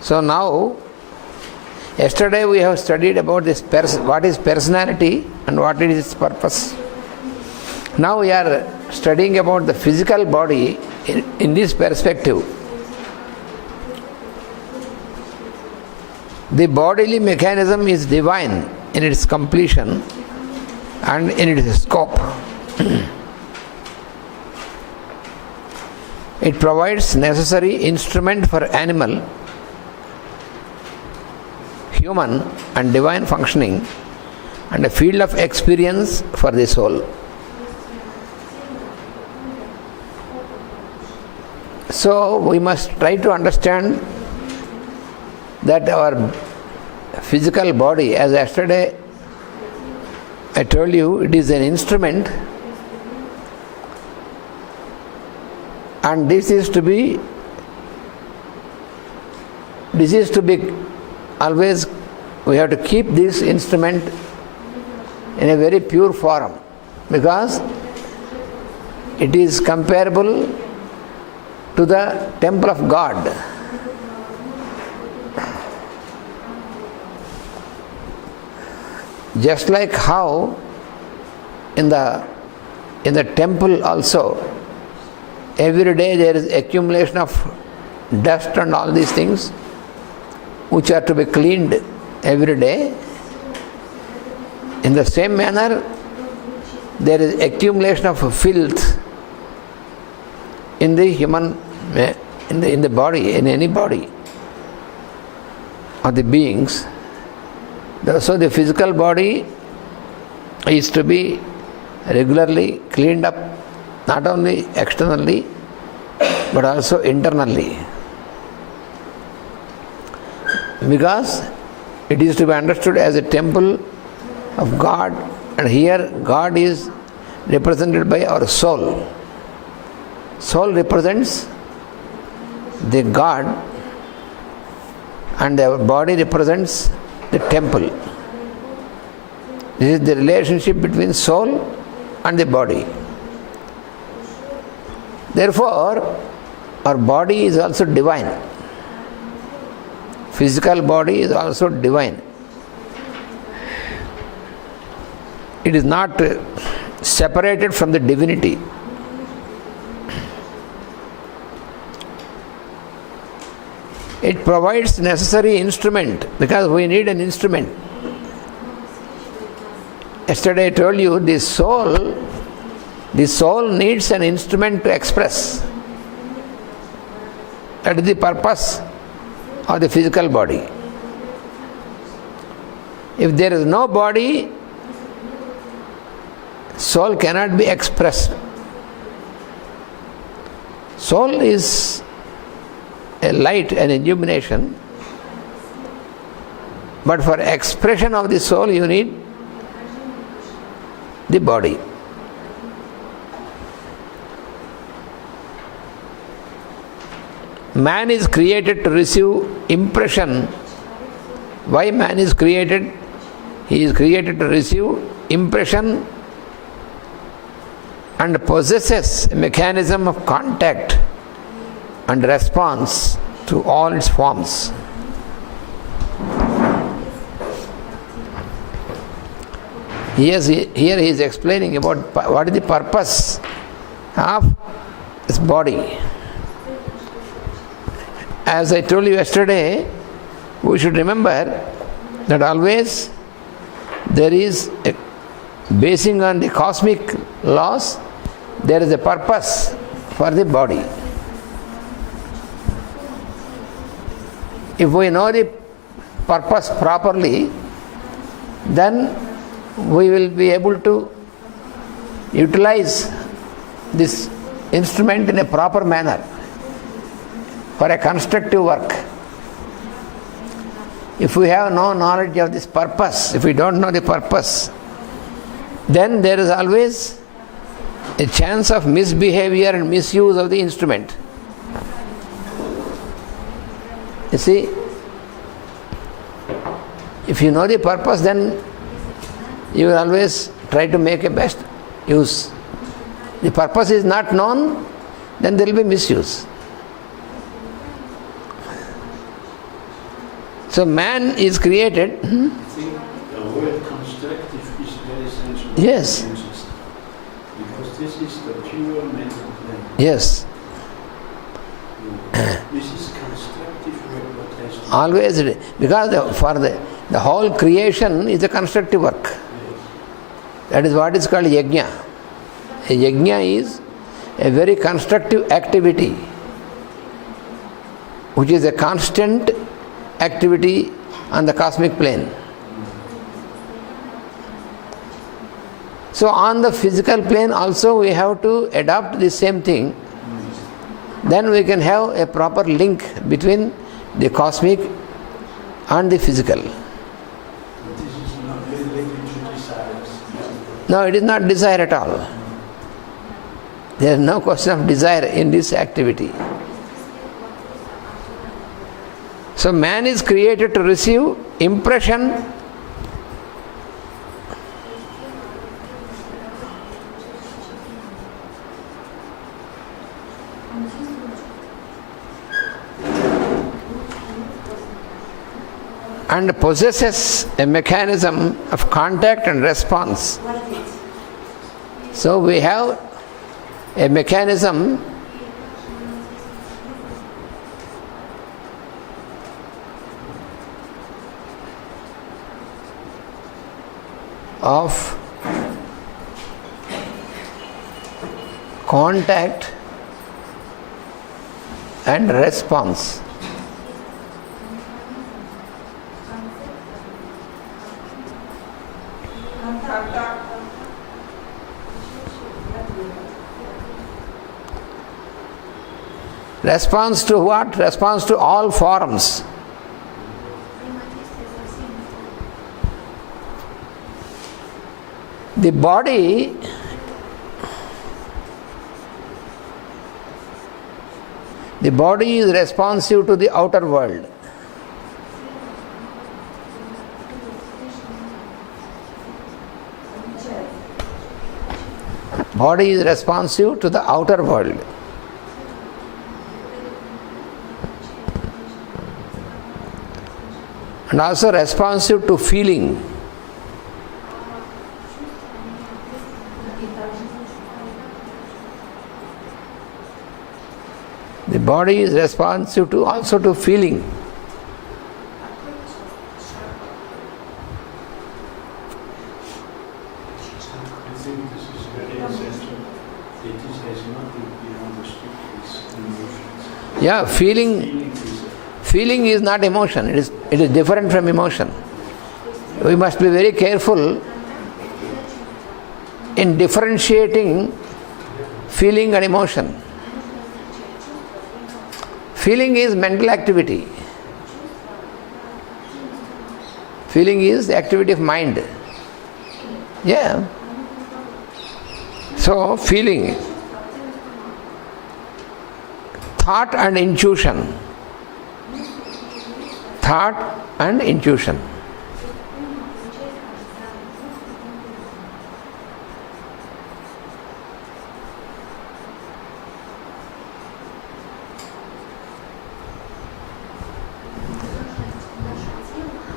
So now, yesterday we have studied about this what is personality and what is its purpose. Now we are studying about the physical body in this perspective. The bodily mechanism is divine in its completion and in its scope. It provides necessary instrument for animal, human and divine functioning, and a field of experience for the soul. So we must try to understand that our physical body, as yesterday I told you, it is an instrument, and this is to be always, we have to keep this instrument in a very pure form, because it is comparable to the temple of God. Just like how in the temple also, every day there is accumulation of dust and all these things which are to be cleaned every day. In the same manner, there is accumulation of filth in the human, in the body, in any body of the beings. So the physical body is to be regularly cleaned up, not only externally but also internally, because it is to be understood as a temple of God, and here God is represented by our soul. Soul represents the God and our body represents the temple. This is the relationship between soul and the body. Therefore, our body is also divine. Physical body is also divine. It is not separated from the divinity. It provides necessary instrument, because we need an instrument. Yesterday I told you the soul needs an instrument to express. That is the purpose of the physical body. If there is no body, soul cannot be expressed. Soul is a light, an illumination, but for expression of the soul you need the body. Man is created to receive impression. Why man is created? He is created to receive impression and possesses a mechanism of contact and response to all its forms. Here he is explaining about what is the purpose of this body. As I told you yesterday, we should remember that always there is basing on the cosmic laws, there is a purpose for the body. If we know the purpose properly, then we will be able to utilize this instrument in a proper manner for a constructive work. If we have no knowledge of this purpose, if we don't know the purpose, then there is always a chance of misbehavior and misuse of the instrument. You see, if you know the purpose, then you will always try to make a best use. The purpose is not known, then there will be misuse. So man is created. I think the word constructive is very sensible. Yes. Because this is the pure mental plane. Yes. This is constructive work what has to Always, because for the whole creation is a constructive work. Yes. That is what is called yajna. A yajna is a very constructive activity, which is a constant activity on the cosmic plane. So on the physical plane also we have to adopt the same thing. Then we can have a proper link between the cosmic and the physical. This is not related to desires. No, it is not desire at all. There is no question of desire in this activity. So man is created to receive impression and possesses a mechanism of contact and response. So we have a mechanism of contact and response. Response to what? Response to all forms. The body is responsive to the outer world. Body is responsive to the outer world. And also responsive to feeling. The body is responsive to also to feeling. I think this is very essential. It has not to be understood as emotions. Yeah, feeling is not emotion. It is different from emotion. We must be very careful in differentiating feeling and emotion. Feeling is mental activity. Feeling is the activity of mind. Yeah. So, feeling, thought and intuition. Thought and intuition.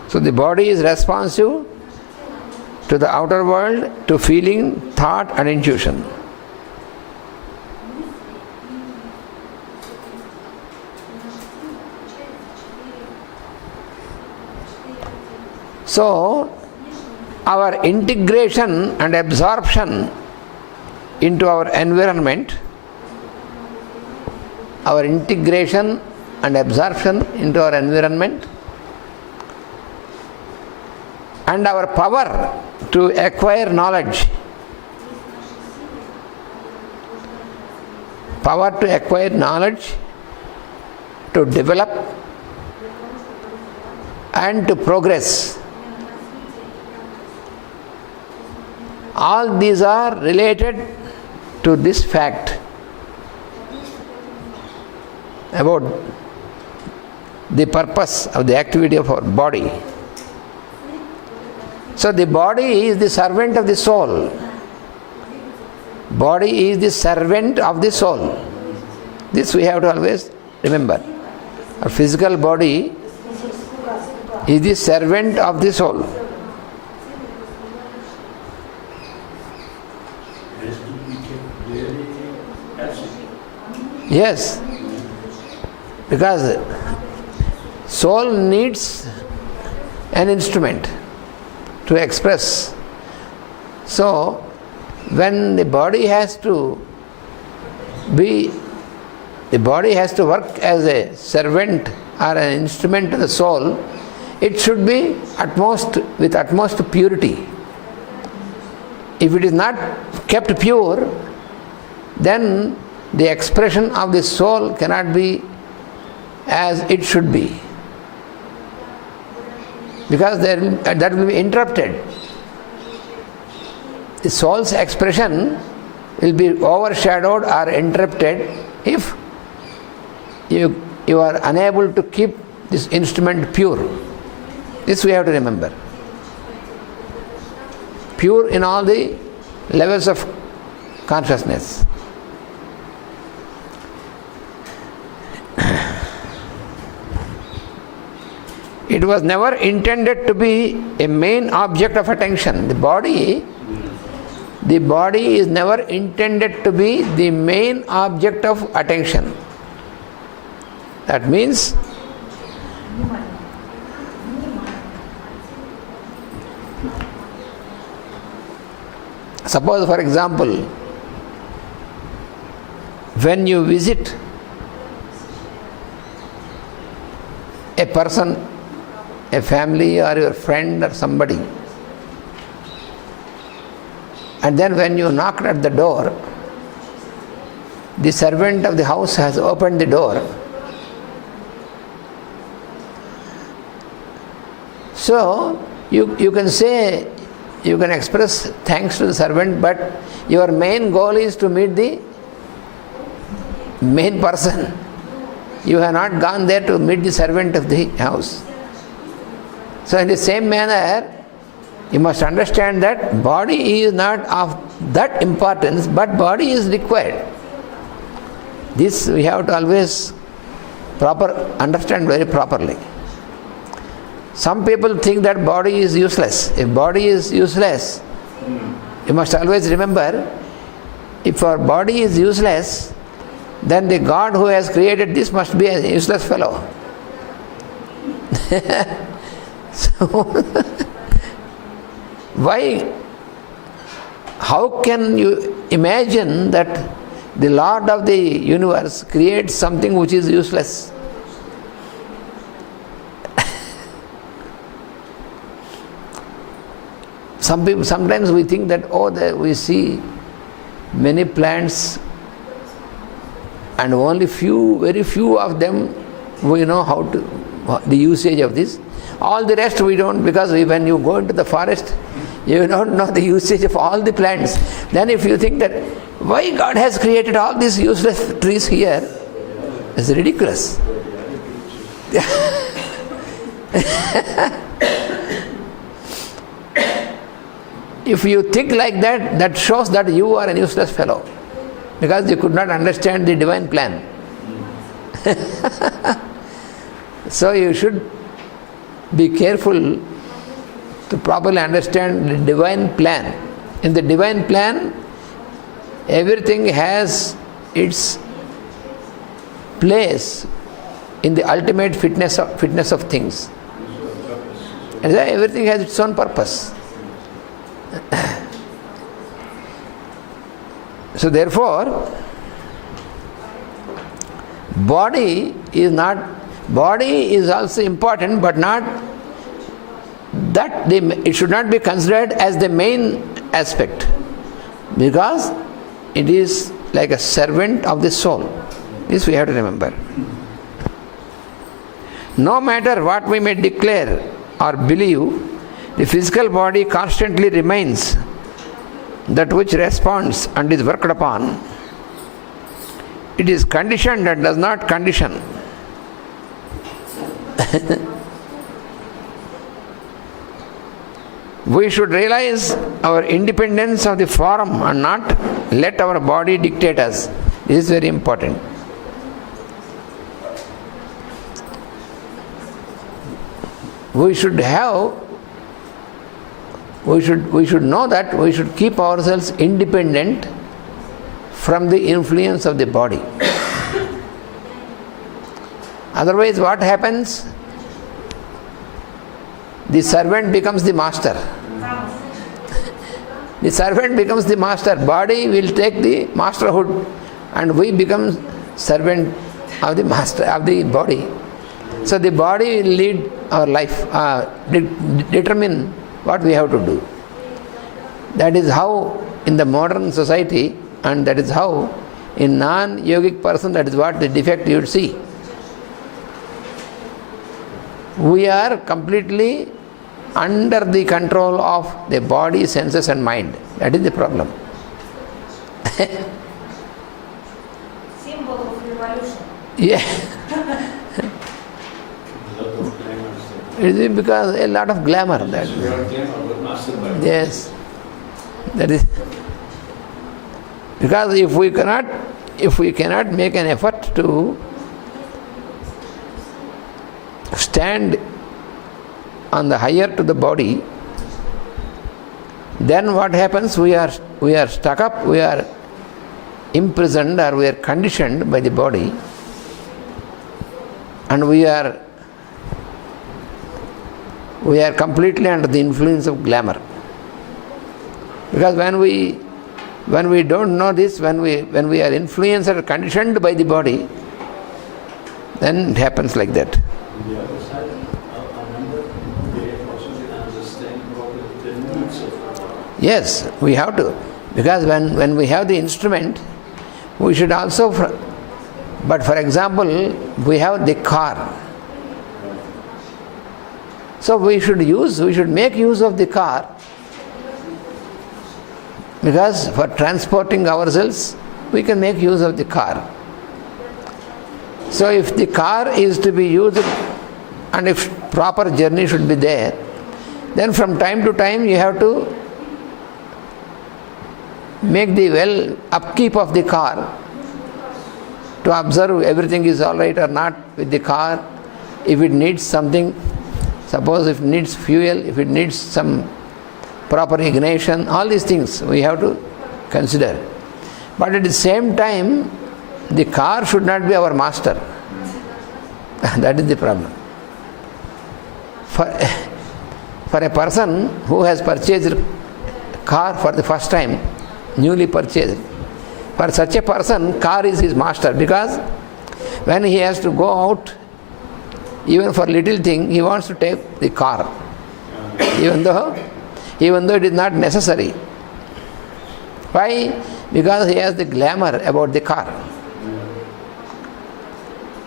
So the body is responsive to the outer world, to feeling, thought and intuition. So our integration and absorption into our environment, and our power to acquire knowledge, to develop and to progress. All these are related to this fact about the purpose of the activity of our body. So the body is the servant of the soul. Body is the servant of the soul. This we have to always remember. Our physical body is the servant of the soul. Has to be kept very active. Yes, because soul needs an instrument to express. So, when the body has to work as a servant or an instrument to the soul, it should be with utmost purity. If it is not kept pure, then the expression of the soul cannot be as it should be, because that will be interrupted. The soul's expression will be overshadowed or interrupted if you are unable to keep this instrument pure. This we have to remember. Pure in all the levels of consciousness. It was never intended to be a main object of attention. The body is never intended to be the main object of attention. That means suppose, for example, when you visit a person, a family or your friend or somebody, and then when you knocked at the door, the servant of the house has opened the door. So you can say, you can express thanks to the servant, but your main goal is to meet the main person. You have not gone there to meet the servant of the house. So in the same manner, you must understand that body is not of that importance, but body is required. This we have to always understand very properly. Some people think that body is useless. If body is useless, you must always remember, if our body is useless, then the God who has created this must be a useless fellow. So, how can you imagine that the Lord of the universe creates something which is useless? Sometimes we think that, we see many plants and only very few of them we know the usage of this. All the rest we don't, because when you go into the forest, you don't know the usage of all the plants. Then if you think that, why God has created all these useless trees here, it's ridiculous. If you think like that, that shows that you are a useless fellow, because you could not understand the divine plan. So you should be careful to properly understand the divine plan. In the divine plan, everything has its place in the ultimate fitness of things. And everything has its own purpose. So therefore, body is also important, but not that it should not be considered as the main aspect, because it is like a servant of the soul. This we have to remember. No matter what we may declare or believe, the physical body constantly remains that which responds and is worked upon. It is conditioned and does not condition. We should realize our independence of the form and not let our body dictate us. This is very important. We should know that we should keep ourselves independent from the influence of the body. Otherwise, what happens? The servant becomes the master. The servant becomes the master. Body will take the masterhood, and we become servant of the master of the body. So the body will lead our life, determine what we have to do. That is how in the modern society, and that is how in non-yogic person, that is what the defect you would see. We are completely under the control of the body, senses and mind. That is the problem. Symbol of revolution. Yeah. A lot of glamour. It is because a lot of glamour. That We are glamour, but mastered by yes. That is because if we cannot make an effort to stand on the higher to the body, then what happens? We are stuck up, we are imprisoned, or we are conditioned by the body, and we are completely under the influence of glamour. Because when we don't know this, when we are influenced or conditioned by the body, then it happens like that. On the other side, Ananta, they also understand the needs of the body. Yes, we have to. Because when we have the instrument, we should also, but for example, we have the car. So we should make use of the car, because for transporting ourselves, we can make use of the car. So if the car is to be used, and if proper journey should be there, then from time to time you have to make the well upkeep of the car, to observe everything is all right or not with the car. If it needs something, suppose if it needs fuel, if it needs some proper ignition, all these things we have to consider. But at the same time, the car should not be our master. That is the problem. For a person who has purchased a car for the first time, newly purchased, for such a person, car is his master, because when he has to go out, even for little thing, he wants to take the car, even though it is not necessary. Why? Because he has the glamour about the car.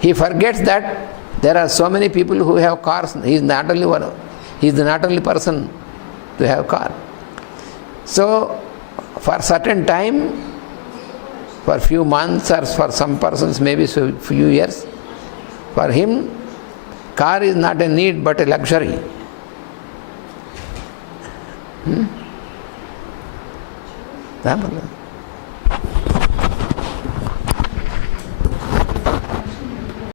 He forgets that there are so many people who have cars. He is not only person to have car. So for certain time, for few months, or for some persons maybe few years, for him car is not a need but a luxury.